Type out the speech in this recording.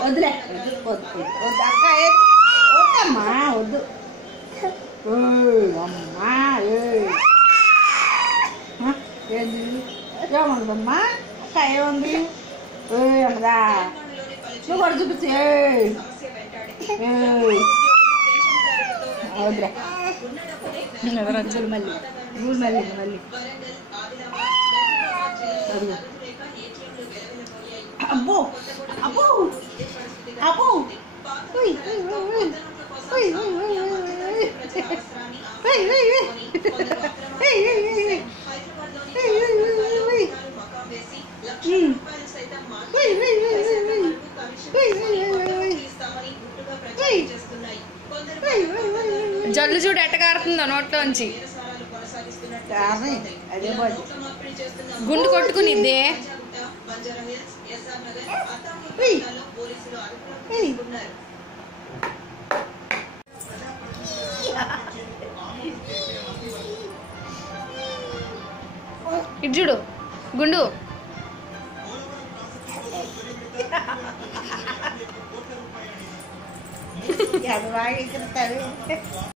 వద్దులే వద్దు అక్క వద్దమ్మా వద్దు అమ్మా ఏంది ఏముందమ్మా అక్క ఏముంది అన్నదా నువ్వు కూడా చూపించు వద్దులే మళ్ళీ మళ్ళీ మళ్ళీ అబ్బో అబ్బో అబ్బో జల్లు చూడు ఎట్ట కారుతుందో నోట్లోంచి అదే గుండు కొట్టుకునిద్దే ఇటు చూడు గుండు అది బాగా